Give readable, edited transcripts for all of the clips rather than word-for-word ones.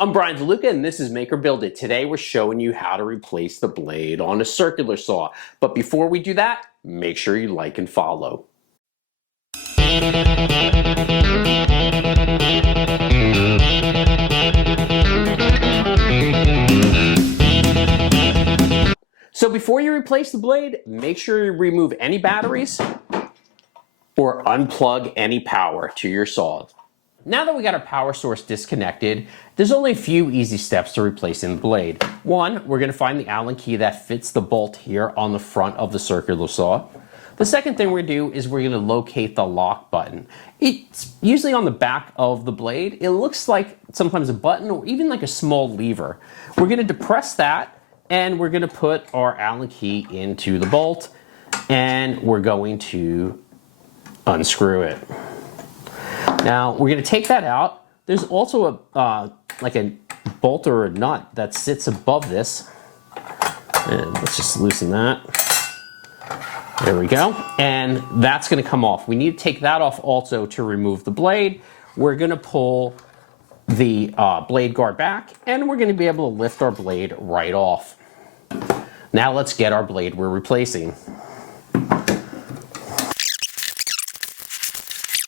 I'm Brian DeLuca and this is Make or Build It. Today we're showing you how to replace the blade on a circular saw. But before we do that, make sure you like and follow. So before you replace the blade, make sure you remove any batteries or unplug any power to your saw. Now that we got our power source disconnected, there's only a few easy steps to replacing the blade. One, we're going to find the Allen key that fits the bolt here on the front of the circular saw. The second thing we're going to do is we're going to locate the lock button. It's usually on the back of the blade. It looks like sometimes a button or even like a small lever. We're going to depress that and we're going to put our Allen key into the bolt and we're going to unscrew it. Now we're going to take that out. There's also a like a bolt or a nut that sits above this. And let's just loosen that. There we go. And that's going to come off. We need to take that off also to remove the blade. We're going to pull the blade guard back and we're going to be able to lift our blade right off. Now let's get our blade we're replacing.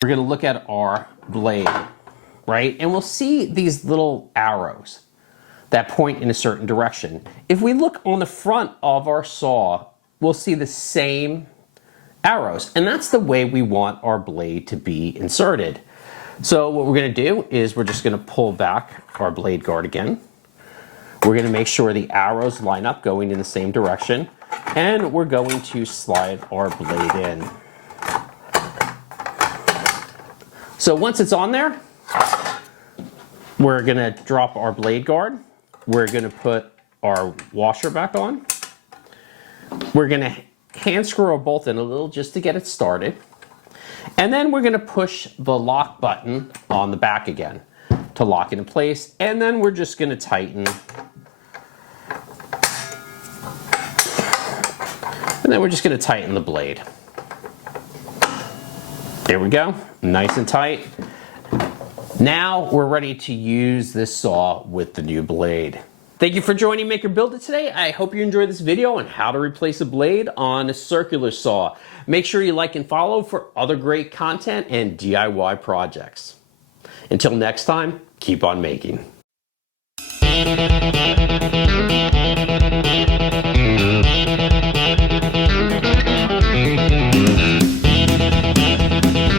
We're going to look at our blade, right? And we'll see these little arrows that point in a certain direction. If we look on the front of our saw, we'll see the same arrows. And that's the way we want our blade to be inserted. So what we're going to do is we're just going to pull back our blade guard again. We're going to make sure the arrows line up going in the same direction. And we're going to slide our blade in. So once it's on there, we're going to drop our blade guard. We're going to put our washer back on. We're going to hand screw our bolt in a little just to get it started. And then we're going to push the lock button on the back again to lock it in place. And then we're just going to tighten. And then we're just going to tighten the blade. There we go, nice and tight. Now we're ready to use this saw with the new blade. Thank you for joining Make or Build It today. I hope you enjoyed this video on how to replace a blade on a circular saw. Make sure you like and follow for other great content and DIY projects. Until next time, keep on making.